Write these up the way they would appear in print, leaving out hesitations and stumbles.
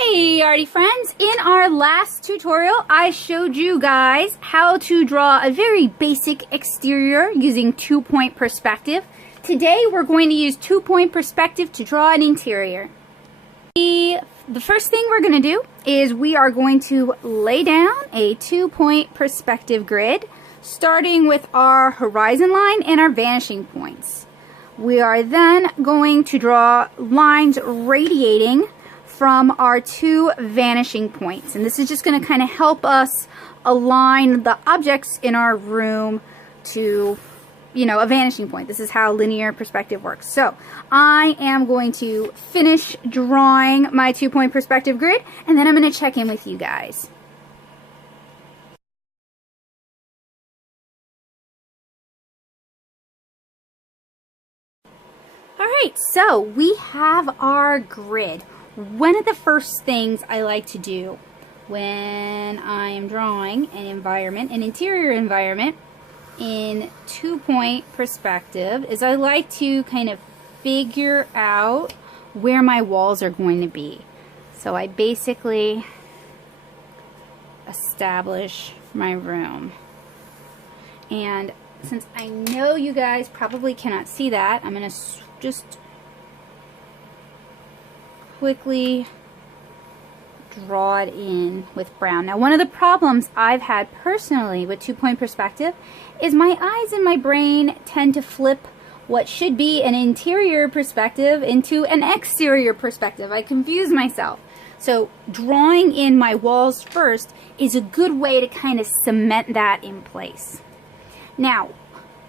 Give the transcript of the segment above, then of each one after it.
Hey arty friends, in our last tutorial I showed you guys how to draw a very basic exterior using 2-point perspective. Today we're going to use 2-point perspective to draw an interior. The first thing we're going to do is we are going to lay down a 2-point perspective grid, starting with our horizon line and our vanishing points. We are then going to draw lines radiating from our two vanishing points, and this is just going to kind of help us align the objects in our room to, a vanishing point. This is how linear perspective works. So I am going to finish drawing my 2-point perspective grid, and then I'm going to check in with you guys. Alright, so we have our grid. One of the first things I like to do when I am drawing an environment, an interior environment, in 2-point perspective is I like to kind of figure out where my walls are going to be. So I basically establish my room. And since I know you guys probably cannot see that, I'm going to just quickly draw it in with brown. Now, one of the problems I've had personally with 2-point perspective is my eyes and my brain tend to flip what should be an interior perspective into an exterior perspective. I confuse myself. So drawing in my walls first is a good way to kind of cement that in place. Now,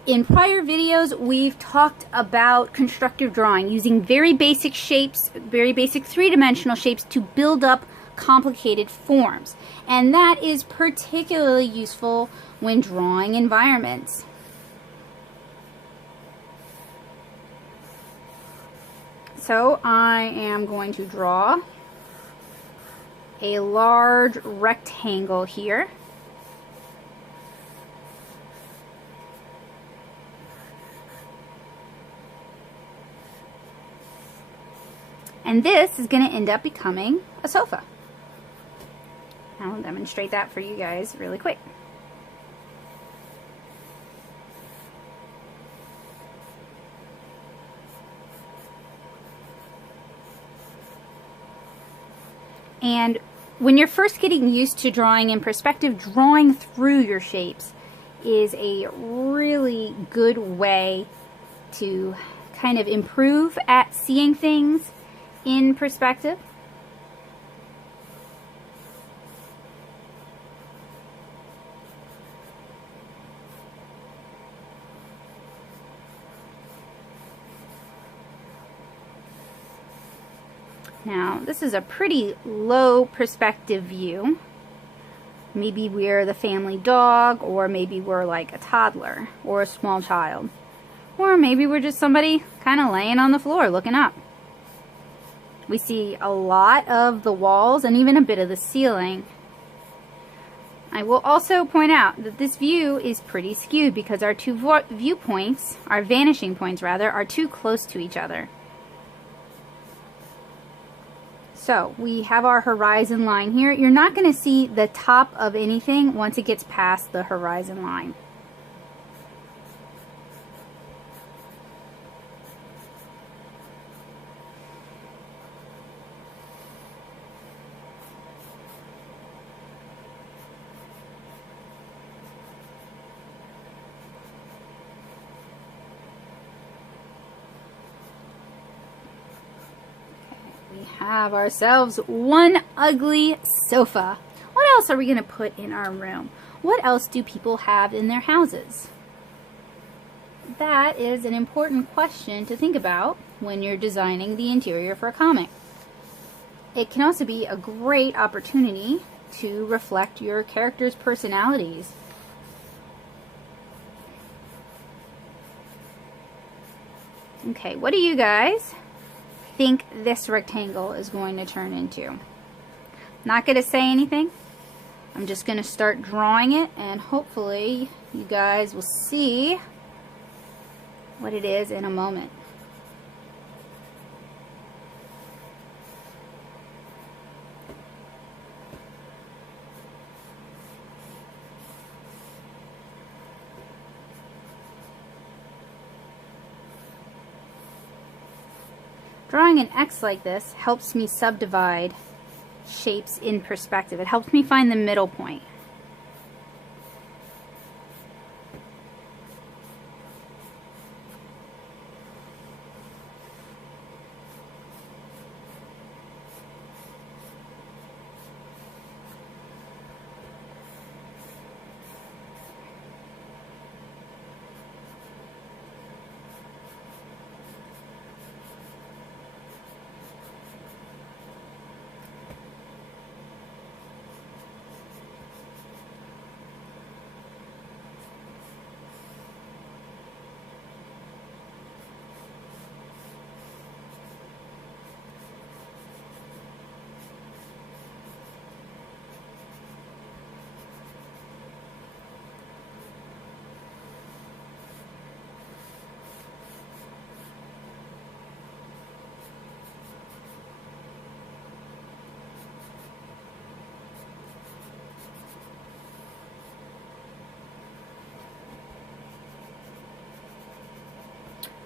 in prior videos, we've talked about constructive drawing, using very basic shapes, very basic three-dimensional shapes to build up complicated forms. And that is particularly useful when drawing environments. So I am going to draw a large rectangle here. And this is going to end up becoming a sofa. I'll demonstrate that for you guys really quick. And when you're first getting used to drawing in perspective, drawing through your shapes is a really good way to kind of improve at seeing things in perspective. Now, this is a pretty low perspective view. Maybe we're the family dog, or maybe we're like a toddler or a small child. Or maybe we're just somebody kind of laying on the floor looking up. We see a lot of the walls and even a bit of the ceiling. I will also point out that this view is pretty skewed because our two viewpoints, our vanishing points rather, are too close to each other. So we have our horizon line here. You're not going to see the top of anything once it gets past the horizon line. We have ourselves one ugly sofa. What else are we going to put in our room? What else do people have in their houses? That is an important question to think about when you're designing the interior for a comic. It can also be a great opportunity to reflect your characters' personalities. Okay, what do you guys think this rectangle is going to turn into? Not going to say anything. I'm just going to start drawing it, and hopefully you guys will see what it is in a moment. Drawing an X like this helps me subdivide shapes in perspective. It helps me find the middle point.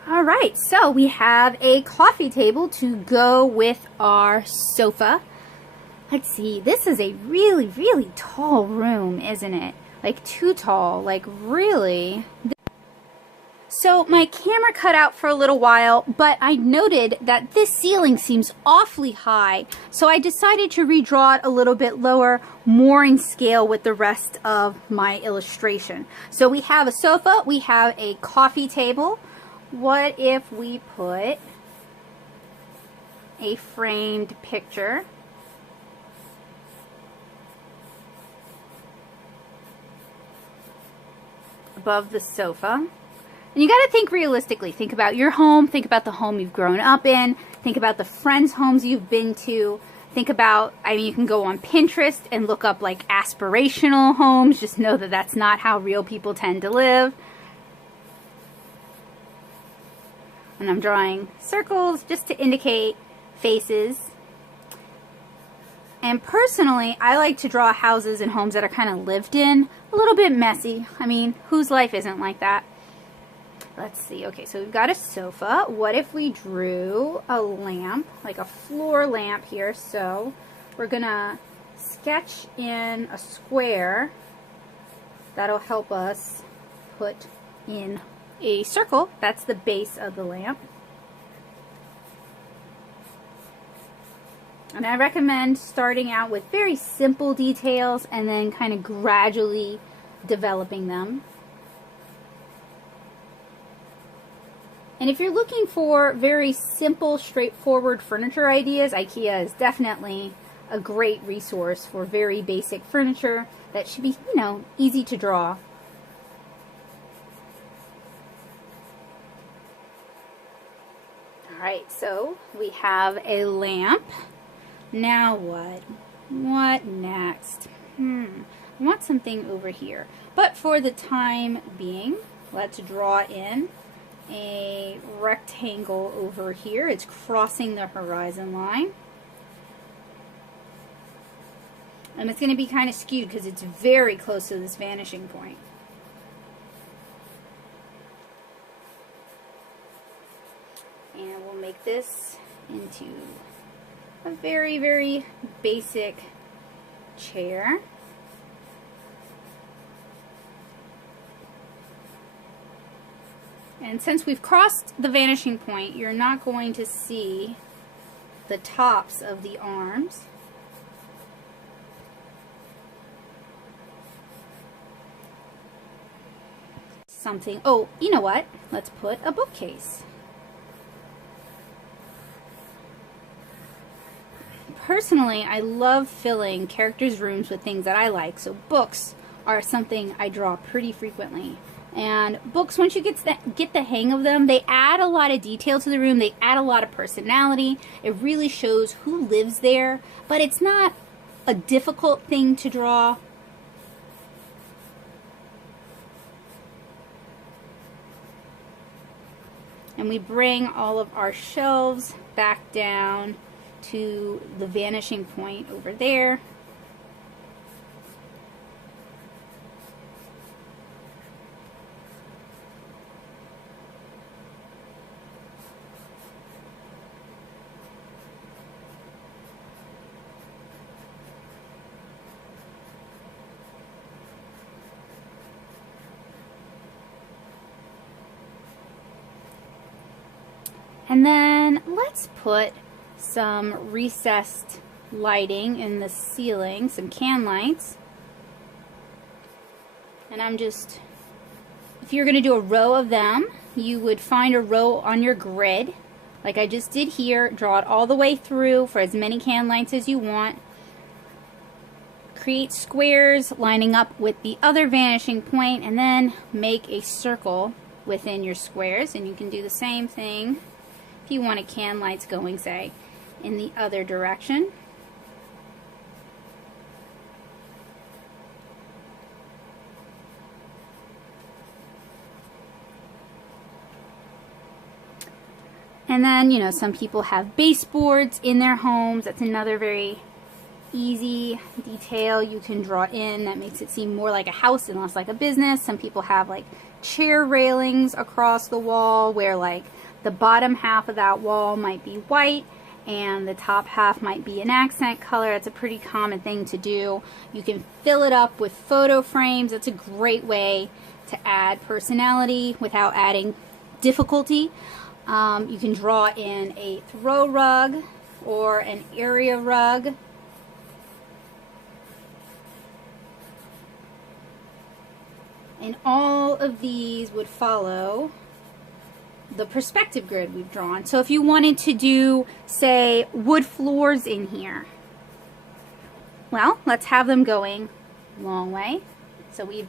Alright, so we have a coffee table to go with our sofa. Let's see, this is a really, really tall room, isn't it? Like too tall, like really. So my camera cut out for a little while, but I noted that this ceiling seems awfully high, so I decided to redraw it a little bit lower, more in scale with the rest of my illustration. So we have a sofa, we have a coffee table. What if we put a framed picture above the sofa? And you got to think realistically. Think about your home. Think about the home you've grown up in. Think about the friends' homes you've been to. Think about, I mean, you can go on Pinterest and look up like aspirational homes. Just know that that's not how real people tend to live. And I'm drawing circles just to indicate faces. And personally, I like to draw houses and homes that are kind of lived in, a little bit messy. I mean, whose life isn't like that? Let's see. Okay, so we've got a sofa. What if we drew a lamp, like a floor lamp here? So we're gonna sketch in a square. That'll help us put in a circle. That's the base of the lamp. And I recommend starting out with very simple details and then kind of gradually developing them. And if you're looking for very simple, straightforward furniture ideas, IKEA is definitely a great resource for very basic furniture that should be, you know, easy to draw. Alright, so we have a lamp. Now what? What next? I want something over here. But for the time being, let's draw in a rectangle over here. It's crossing the horizon line. And it's going to be kind of skewed because it's very close to this vanishing point. And we'll make this into a very, very basic chair. And since we've crossed the vanishing point, you're not going to see the tops of the arms. Something, oh, you know what? Let's put a bookcase. Personally, I love filling characters' rooms with things that I like, so books are something I draw pretty frequently. And books, once you get the hang of them, they add a lot of detail to the room, they add a lot of personality, it really shows who lives there, but it's not a difficult thing to draw. And we bring all of our shelves back down to the vanishing point over there. And then let's put some recessed lighting in the ceiling, some can lights. And I'm just, if you're going to do a row of them, you would find a row on your grid, like I just did here, draw it all the way through for as many can lights as you want. Create squares lining up with the other vanishing point, and then make a circle within your squares. And you can do the same thing if you want a can lights going, say, in the other direction. And then, you know, some people have baseboards in their homes. That's another very easy detail you can draw in that makes it seem more like a house and less like a business. Some people have like chair railings across the wall where like the bottom half of that wall might be white and the top half might be an accent color. It's a pretty common thing to do. You can fill it up with photo frames. It's a great way to add personality without adding difficulty. You can draw in a throw rug or an area rug. And all of these would follow the perspective grid we've drawn. So if you wanted to do, say, wood floors in here, well, let's have them going long way. So we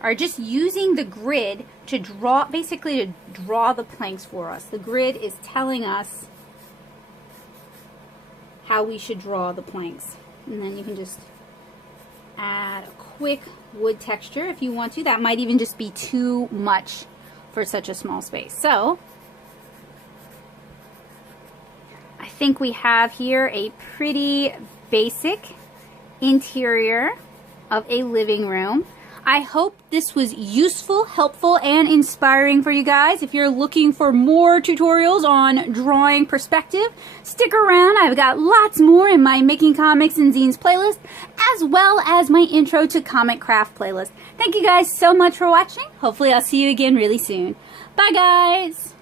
are just using the grid to draw, basically to draw the planks for us. The grid is telling us how we should draw the planks. And then you can just add a quick wood texture if you want to. That might even just be too much for such a small space. So I think we have here a pretty basic interior of a living room. I hope this was useful, helpful, and inspiring for you guys. If you're looking for more tutorials on drawing perspective, stick around. I've got lots more in my Making Comics and Zines playlist, as well as my Intro to Comic Craft playlist. Thank you guys so much for watching. Hopefully I'll see you again really soon. Bye guys!